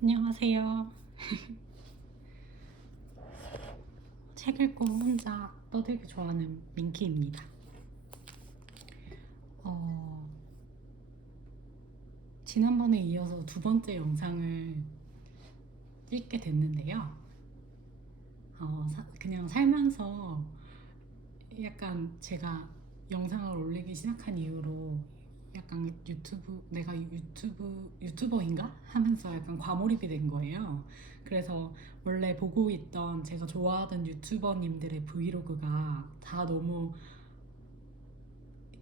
안녕하세요. 책 읽고 혼자 떠들기 좋아하는 민키입니다. 어, 지난번에 이어서 두 번째 영상을 찍게 됐는데요. 그냥 살면서 약간 제가 영상을 올리기 시작한 이후로 약간 내가 유튜버인가? 하면서 약간 과몰입이 된 거예요. 그래서 원래 보고 있던 제가 좋아하던 유튜버님들의 브이로그가 다 너무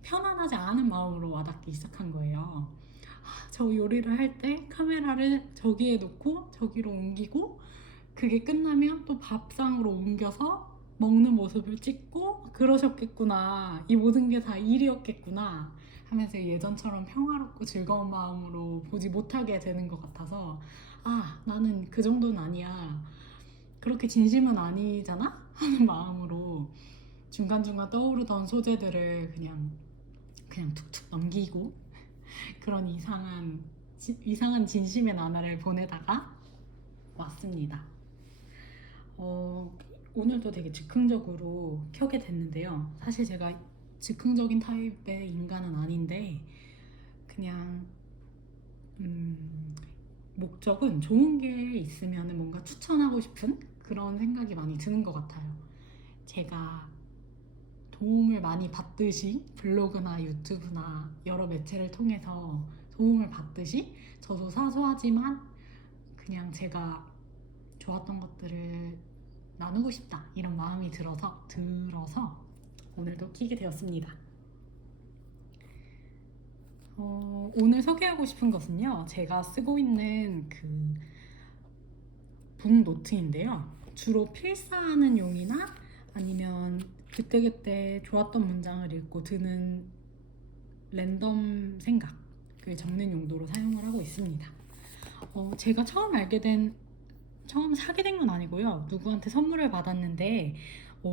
편안하지 않은 마음으로 와닿기 시작한 거예요. 저 요리를 할 때 카메라를 저기에 놓고 저기로 옮기고 그게 끝나면 또 밥상으로 옮겨서 먹는 모습을 찍고 그러셨겠구나. 이 모든 게 다 일이었겠구나 하면서 예전처럼 평화롭고 즐거운 마음으로 보지 못하게 되는 것 같아서 나는 그 정도는 아니야. 그렇게 진심은 아니잖아? 하는 마음으로 중간중간 떠오르던 소재들을 그냥 툭툭 넘기고 그런 이상한 진심의 나날을 보내다가 왔습니다. 어, 오늘도 되게 즉흥적으로 켜게 됐는데요. 사실 제가 즉흥적인 타입의 인간은 아닌데 그냥 목적은 좋은 게 있으면 뭔가 추천하고 싶은 그런 생각이 많이 드는 것 같아요. 제가 도움을 많이 받듯이 블로그나 유튜브나 여러 매체를 통해서 도움을 받듯이 저도 사소하지만 그냥 제가 좋았던 것들을 나누고 싶다 이런 마음이 들어서 오늘도 끼게 되었습니다. 오늘 소개하고 싶은 것은요, 제가 쓰고 있는 그 북노트인데요. 주로 필사하는 용이나 아니면 그때그때 좋았던 문장을 읽고 드는 랜덤 생각을 적는 용도로 사용을 하고 있습니다. 제가 처음 사게 된 건 아니고요. 누구한테 선물을 받았는데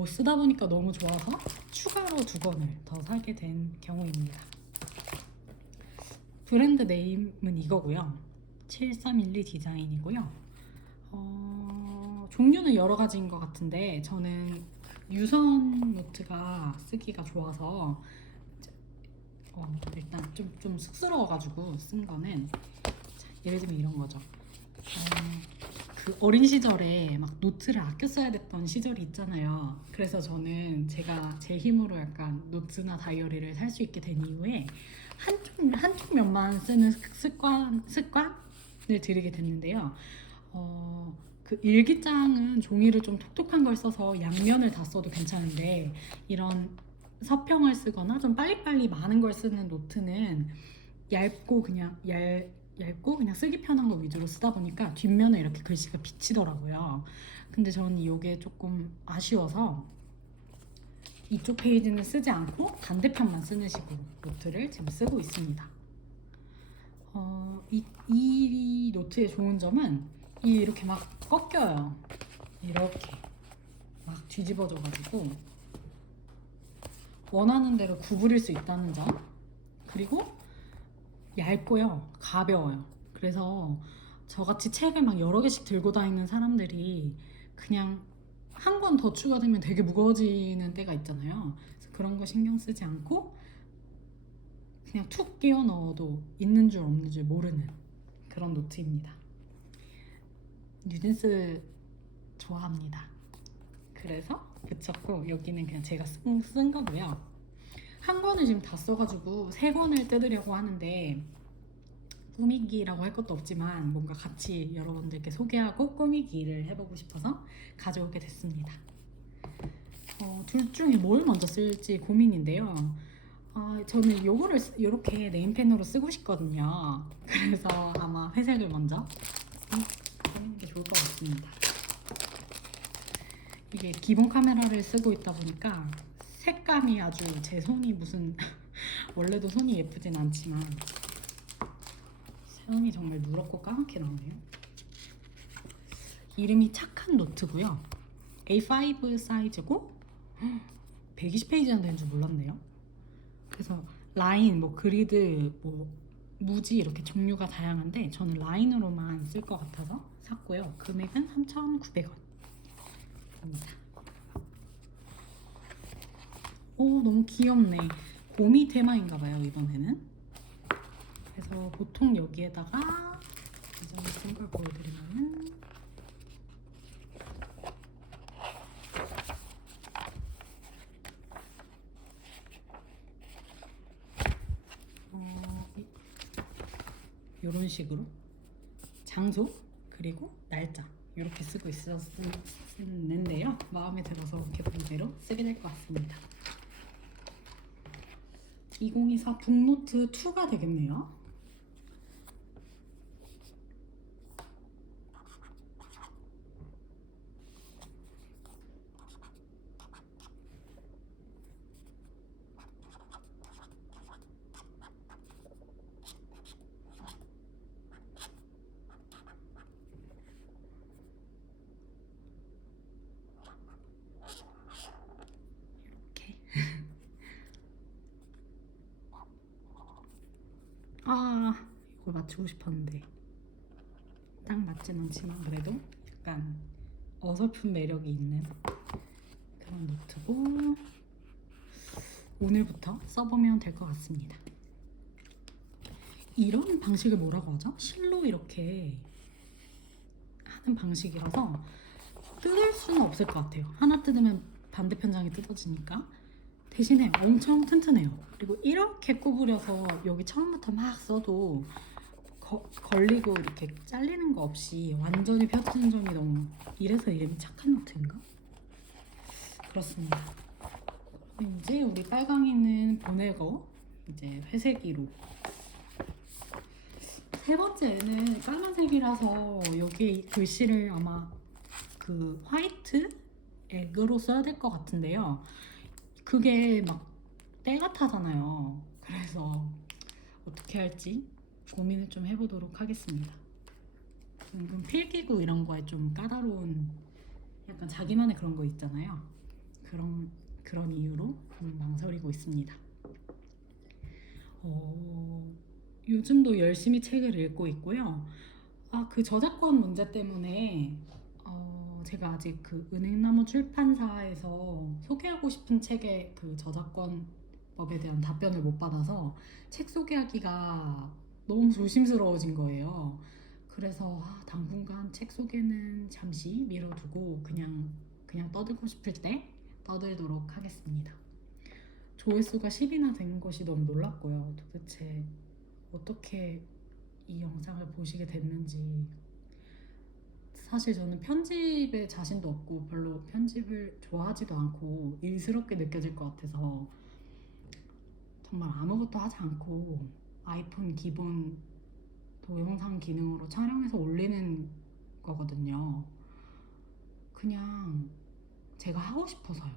쓰다 보니까 너무 좋아서 추가로 두 권을 더 사게 된 경우입니다. 브랜드 네임은 이거고요. 7312 디자인이고요. 종류는 여러 가지인 것 같은데 저는 유선 노트가 쓰기가 좋아서 일단 좀 쑥스러워가지고 쓴 거는 예를 들면 이런 거죠. 그 어린 시절에 막 노트를 아껴 써야 됐던 시절이 있잖아요. 그래서 저는 제가 제 힘으로 약간 노트나 다이어리를 살 수 있게 된 이후에 한쪽 면만 쓰는 습관을 들이게 됐는데요. 그 일기장은 종이를 좀 톡톡한 걸 써서 양면을 다 써도 괜찮은데 이런 서평을 쓰거나 좀 빨리빨리 많은 걸 쓰는 노트는 얇고 그냥 쓰기 편한 거 위주로 쓰다 보니까 뒷면에 이렇게 글씨가 비치더라고요. 근데 저는 이게 조금 아쉬워서 이쪽 페이지는 쓰지 않고 반대편만 쓰는 식으로 노트를 지금 쓰고 있습니다. 이 노트의 좋은 점은 이렇게 막 꺾여요. 이렇게 막 뒤집어져가지고 원하는 대로 구부릴 수 있다는 점, 그리고 얇고요, 가벼워요. 그래서 저같이 책을 막 여러 개씩 들고 다니는 사람들이 그냥 한 권 더 추가되면 되게 무거워지는 때가 있잖아요. 그래서 그런 거 신경 쓰지 않고 그냥 툭 끼워 넣어도 있는 줄 없는 줄 모르는 그런 노트입니다. 뉴진스 좋아합니다. 그래서 붙였고 여기는 그냥 제가 쓴 거고요. 한 권을 지금 다 써가지고 세 권을 뜯으려고 하는데 꾸미기라고 할 것도 없지만 뭔가 같이 여러분들께 소개하고 꾸미기를 해보고 싶어서 가져오게 됐습니다. 둘 중에 뭘 먼저 쓸지 고민인데요. 저는 요거를 이렇게 네임펜으로 쓰고 싶거든요. 그래서 아마 회색을 먼저 쓰는 게 좋을 것 같습니다. 이게 기본 카메라를 쓰고 있다 보니까 색감이 아주 제 손이 무슨 원래도 손이 예쁘진 않지만 손이 정말 누렇고 까맣게 나오네요. 이름이 착한 노트고요. A5 사이즈고 120페이지나 되는 줄 몰랐네요. 그래서 라인, 뭐 그리드, 뭐 무지 이렇게 종류가 다양한데 저는 라인으로만 쓸 것 같아서 샀고요. 금액은 3,900원입니다. 오, 너무 귀엽네. 곰이 테마인가봐요, 이번에는. 그래서 보통 여기에다가 이전에 쓴 걸 보여드리면은 이런 식으로 장소 그리고 날짜 이렇게 쓰고 있었는데요. 마음에 들어서 개봉대로 쓰게 될 것 같습니다. 2024 북노트 2가 되겠네요. 이렇게. 아, 이걸 맞추고 싶었는데 딱 맞진 않지만 그래도 약간 어설픈 매력이 있는 그런 노트고 오늘부터 써보면 될 것 같습니다. 이런 방식을 뭐라고 하죠? 실로 이렇게 하는 방식이라서 뜯을 수는 없을 것 같아요. 하나 뜯으면 반대편 장이 뜯어지니까. 대신에 엄청 튼튼해요. 그리고 이렇게 구부려서 여기 처음부터 막 써도 걸리고 이렇게 잘리는 거 없이 완전히 펴지는 점이 너무, 이래서 이름이 착한 노트인가? 그렇습니다. 그럼 이제 우리 빨강이는 보내고 이제 회색이로, 세 번째는 까만색이라서 여기 글씨를 아마 그 화이트 액으로 써야 될 것 같은데요. 그게 막 때가 타잖아요. 그래서 어떻게 할지 고민을 좀 해보도록 하겠습니다. 은근 필기구 이런 거에 좀 까다로운, 약간 자기만의 그런 거 있잖아요. 그런 이유로 망설이고 있습니다. 요즘도 열심히 책을 읽고 있고요. 그 저작권 문제 때문에 제가 아직 그 은행나무 출판사에서 소개하고 싶은 책의 그 저작권법에 대한 답변을 못 받아서 책 소개하기가 너무 조심스러워진 거예요. 그래서 당분간 책 소개는 잠시 미뤄두고 그냥 떠들고 싶을 때 떠들도록 하겠습니다. 조회수가 10이나 된 것이 너무 놀랐고요. 도대체 어떻게 이 영상을 보시게 됐는지. 사실 저는 편집에 자신도 없고 별로 편집을 좋아하지도 않고 일스럽게 느껴질 것 같아서 정말 아무것도 하지 않고 아이폰 기본 동영상 기능으로 촬영해서 올리는 거거든요. 그냥 제가 하고 싶어서요.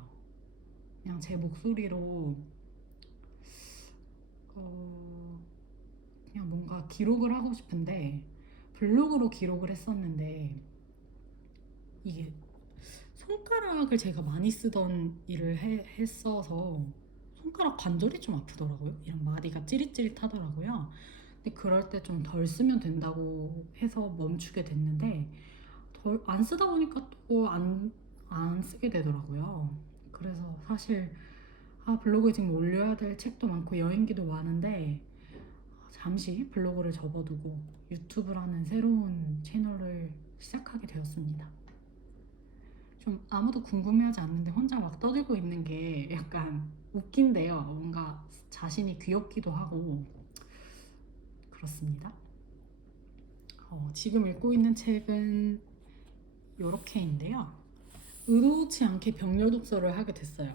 그냥 제 목소리로 그냥 뭔가 기록을 하고 싶은데, 블로그로 기록을 했었는데 이게 손가락을 제가 많이 쓰던 일을 했어서 손가락 관절이 좀 아프더라고요. 이런 마디가 찌릿찌릿하더라고요. 근데 그럴 때 좀 덜 쓰면 된다고 해서 멈추게 됐는데 안 쓰다 보니까 또 안 쓰게 되더라고요. 그래서 사실 블로그에 지금 올려야 될 책도 많고 여행기도 많은데 잠시 블로그를 접어두고 유튜브라는 새로운 채널을 시작하게 되었습니다. 좀 아무도 궁금해하지 않는데 혼자 막 떠들고 있는 게 약간 웃긴데요. 뭔가 자신이 귀엽기도 하고 그렇습니다. 지금 읽고 있는 책은 요렇게인데요. 의도치 않게 병렬 독서를 하게 됐어요.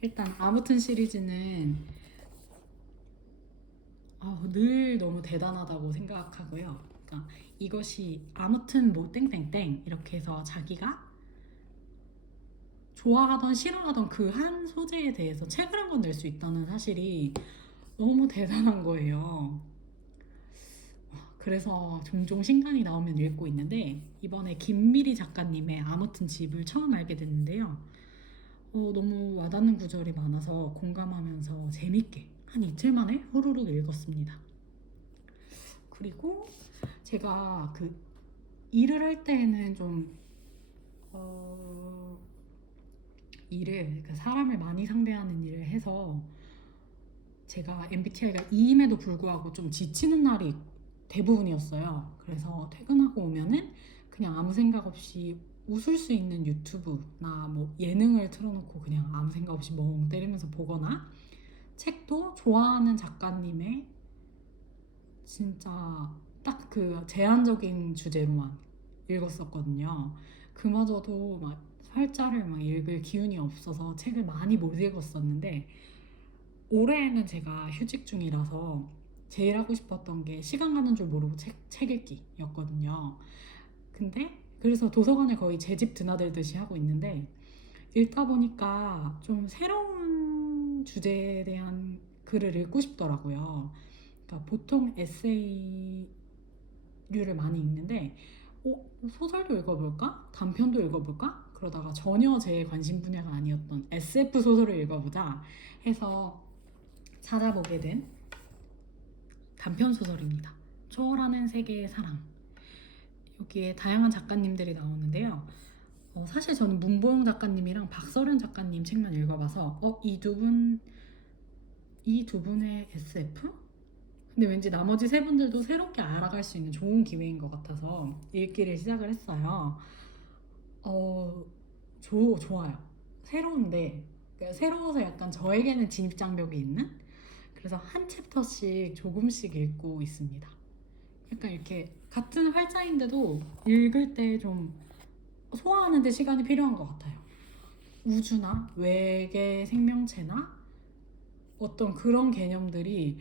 일단 아무튼 시리즈는 늘 너무 대단하다고 생각하고요. 그러니까 이것이 아무튼 뭐 땡땡땡 이렇게 해서 자기가 좋아하던 싫어하던 그 한 소재에 대해서 책을 한 권 낼 수 있다는 사실이 너무 대단한 거예요. 그래서 종종 신간이 나오면 읽고 있는데 이번에 김미리 작가님의 아무튼 집을 처음 알게 됐는데요. 너무 와닿는 구절이 많아서 공감하면서 재밌게 한 이틀 만에 후루룩 읽었습니다. 그리고 제가 그 일을 할 때에는 좀 일을 그 사람을 많이 상대하는 일을 해서 제가 MBTI가 E임에도 불구하고 좀 지치는 날이 대부분이었어요. 그래서 퇴근하고 오면은 그냥 아무 생각 없이 웃을 수 있는 유튜브나 뭐 예능을 틀어놓고 그냥 아무 생각 없이 멍 때리면서 보거나 책도 좋아하는 작가님의 진짜 딱 그 제한적인 주제로만 읽었었거든요. 그마저도 막 활자를 막 읽을 기운이 없어서 책을 많이 못 읽었었는데 올해는 제가 휴직 중이라서 제일 하고 싶었던 게 시간 가는 줄 모르고 책 읽기였거든요. 근데 그래서 도서관을 거의 제 집 드나들듯이 하고 있는데 읽다 보니까 좀 새로운 주제에 대한 글을 읽고 싶더라고요. 그러니까 보통 에세이류를 많이 읽는데 소설도 읽어볼까? 단편도 읽어볼까? 그러다가 전혀 제 관심 분야가 아니었던 SF 소설을 읽어보자 해서 찾아보게 된 단편 소설입니다. 초월하는 세계의 사랑. 여기에 다양한 작가님들이 나오는데요. 사실 저는 문보영 작가님이랑 박서련 작가님 책만 읽어봐서 이 두 분의 SF? 근데 왠지 나머지 세 분들도 새롭게 알아갈 수 있는 좋은 기회인 것 같아서 읽기를 시작을 했어요. 좋아요. 새로운데 그러니까 새로워서 약간 저에게는 진입장벽이 있는? 그래서 한 챕터씩 조금씩 읽고 있습니다. 약간 이렇게 같은 활자인데도 읽을 때 좀 소화하는 데 시간이 필요한 것 같아요. 우주나 외계 생명체나 어떤 그런 개념들이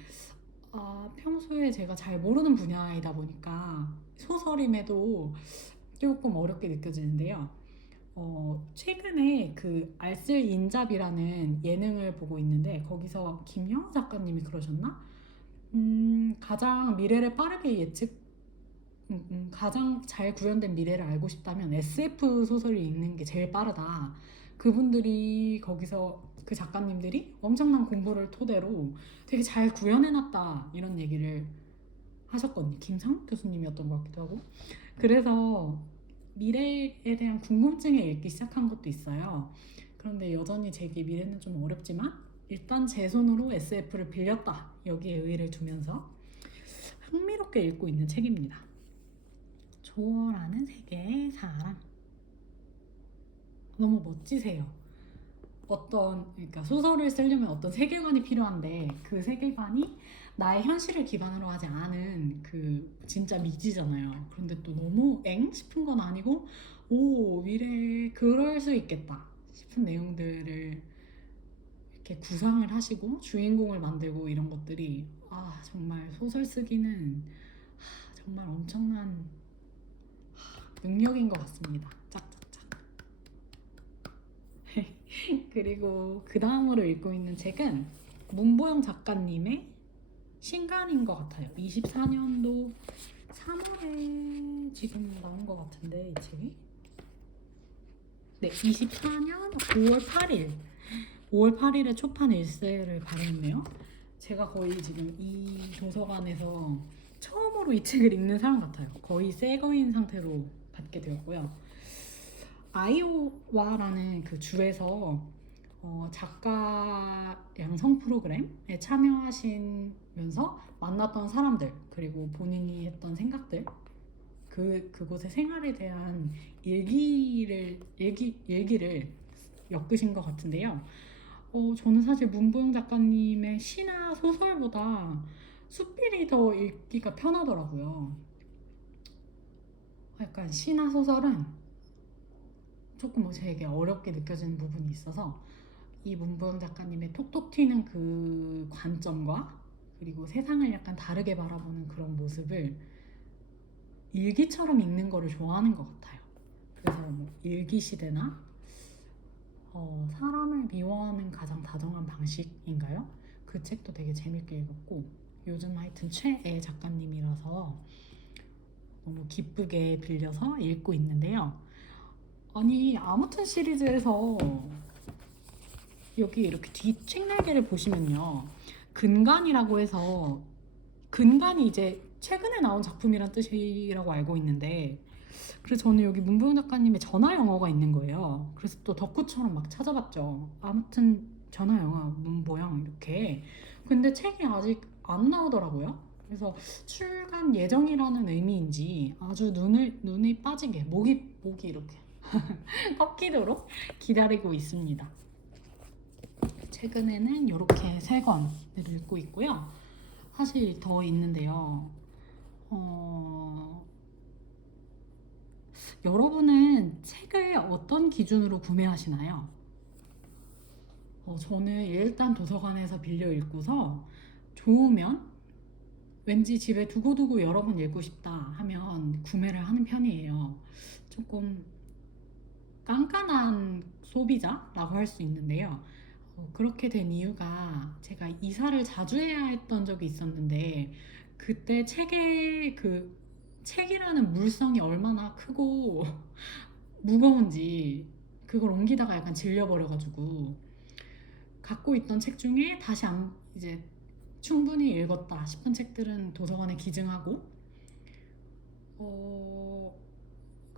평소에 제가 잘 모르는 분야이다 보니까 소설임에도 조금 어렵게 느껴지는데요. 최근에 그 알쓸 인잡이라는 예능을 보고 있는데 거기서 김영하 작가님이 그러셨나? 가장 미래를 빠르게 가장 잘 구현된 미래를 알고 싶다면 SF 소설을 읽는 게 제일 빠르다. 그분들이 거기서 그 작가님들이 엄청난 공부를 토대로 되게 잘 구현해놨다 이런 얘기를 하셨거든요. 김상욱 교수님이었던 것 같기도 하고. 그래서 미래에 대한 궁금증에 읽기 시작한 것도 있어요. 그런데 여전히 제게 미래는 좀 어렵지만 일단 제 손으로 SF를 빌렸다. 여기에 의의를 두면서 흥미롭게 읽고 있는 책입니다. 초월하는 세계의 사람. 너무 멋지세요. 그러니까 소설을 쓰려면 어떤 세계관이 필요한데 그 세계관이 나의 현실을 기반으로 하지 않은 그 진짜 미지잖아요. 그런데 또 너무 싶은 건 아니고 미래에 그럴 수 있겠다 싶은 내용들을 이렇게 구상을 하시고 주인공을 만들고 이런 것들이 정말 소설 쓰기는 정말 엄청난 능력인 것 같습니다. 짝짝짝. 그리고 그 다음으로 읽고 있는 책은 문보영 작가님의 신간인 것 같아요. 24년도 3월에 지금 나온 것 같은데 이 책이? 네, 24년 5월 8일 5월 8일에 초판 일세를 발행했네요. 제가 거의 지금 이 도서관에서 처음으로 이 책을 읽는 사람 같아요. 거의 새 거인 상태로 받게 되었고요. 아이오와라는 그 주에서 작가 양성 프로그램에 참여하시면서 만났던 사람들 그리고 본인이 했던 생각들 그곳의 생활에 대한 얘기를 엮으신 것 같은데요. 저는 사실 문보영 작가님의 시나 소설보다 수필이 더 읽기가 편하더라고요. 약간 시나 소설은 조금 제게 어렵게 느껴지는 부분이 있어서 이 문보영 작가님의 톡톡 튀는 그 관점과 그리고 세상을 약간 다르게 바라보는 그런 모습을 일기처럼 읽는 거를 좋아하는 것 같아요. 그래서 뭐 일기 시대나 사람을 미워하는 가장 다정한 방식인가요? 그 책도 되게 재밌게 읽었고 요즘 하여튼 최애 작가님이라서 너무 기쁘게 빌려서 읽고 있는데요. 아니 아무튼 시리즈에서 여기 이렇게 뒷책 날개를 보시면요 근간이라고 해서 근간이 이제 최근에 나온 작품이란 뜻이라고 알고 있는데, 그래서 저는 여기 문보영 작가님의 전화 영어가 있는 거예요. 그래서 또 덕후처럼 막 찾아봤죠. 아무튼 전화 영어 문보영 이렇게. 근데 책이 아직 안 나오더라고요. 그래서 출간 예정이라는 의미인지 아주 눈이 빠지게 목이 이렇게 꺾이도록 기다리고 있습니다. 최근에는 이렇게 세 권을 읽고 있고요. 사실 더 있는데요. 여러분은 책을 어떤 기준으로 구매하시나요? 저는 일단 도서관에서 빌려 읽고서 좋으면 왠지 집에 두고두고 여러 번 읽고 싶다 하면 구매를 하는 편이에요. 조금 깐깐한 소비자라고 할 수 있는데요. 그렇게 된 이유가 제가 이사를 자주 해야 했던 적이 있었는데 그때 책이라는 물성이 얼마나 크고 무거운지 그걸 옮기다가 약간 질려버려가지고 갖고 있던 책 중에 다시 이제 충분히 읽었다 싶은 책들은 도서관에 기증하고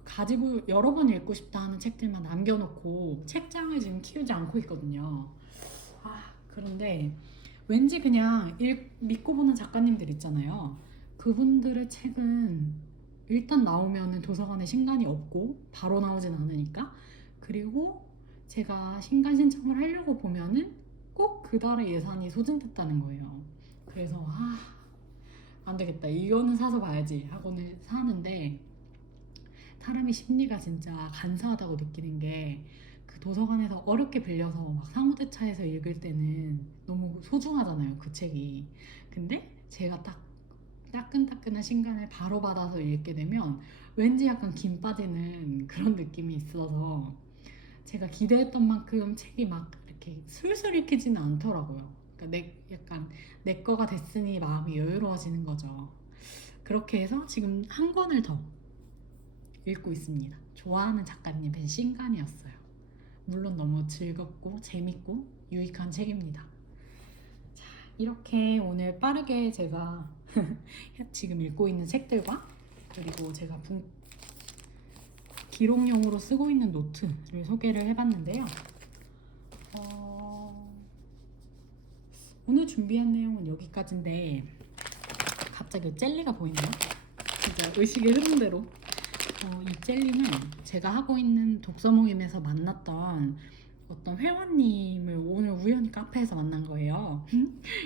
가지고 여러 번 읽고 싶다 하는 책들만 남겨놓고 책장을 지금 키우지 않고 있거든요. 그런데 왠지 그냥 믿고 보는 작가님들 있잖아요. 그분들의 책은 일단 나오면은 도서관에 신간이 없고 바로 나오진 않으니까, 그리고 제가 신간 신청을 하려고 보면은 꼭 그달의 예산이 소진됐다는 거예요. 그래서 안 되겠다, 이거는 사서 봐야지 하고는 사는데, 사람의 심리가 진짜 간사하다고 느끼는 게 그 도서관에서 어렵게 빌려서 막 상호대차해서 읽을 때는 너무 소중하잖아요, 그 책이. 근데 제가 딱 따끈따끈한 신간을 바로 받아서 읽게 되면 왠지 약간 김 빠지는 그런 느낌이 있어서 제가 기대했던 만큼 책이 막 이렇게 술술 읽히지는 않더라고요. 그러니까 약간 내 거가 됐으니 마음이 여유로워지는 거죠. 그렇게 해서 지금 한 권을 더 읽고 있습니다. 좋아하는 작가님의 신간이었어요. 물론 너무 즐겁고 재밌고 유익한 책입니다. 자, 이렇게 오늘 빠르게 제가 지금 읽고 있는 책들과 그리고 제가 기록용으로 쓰고 있는 노트를 소개를 해봤는데요. 오늘 준비한 내용은 여기까지인데 갑자기 젤리가 보이네요. 진짜 의식의 흐름대로. 이 젤리는 제가 하고 있는 독서 모임에서 만났던 어떤 회원님을 오늘 우연히 카페에서 만난 거예요.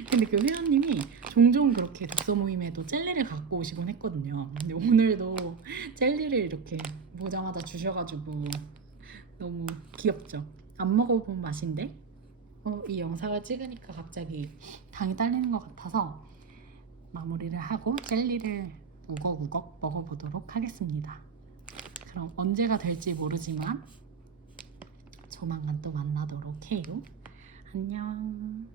근데 그 회원님이 종종 그렇게 독서 모임에도 젤리를 갖고 오시곤 했거든요. 근데 오늘도 젤리를 이렇게 보자마자 주셔가지고 너무 귀엽죠? 안 먹어본 맛인데 이 영상을 찍으니까 갑자기 당이 딸리는 것 같아서 마무리를 하고 젤리를 우걱우걱 먹어보도록 하겠습니다. 그럼 언제가 될지 모르지만 조만간 또 만나도록 해요. 안녕.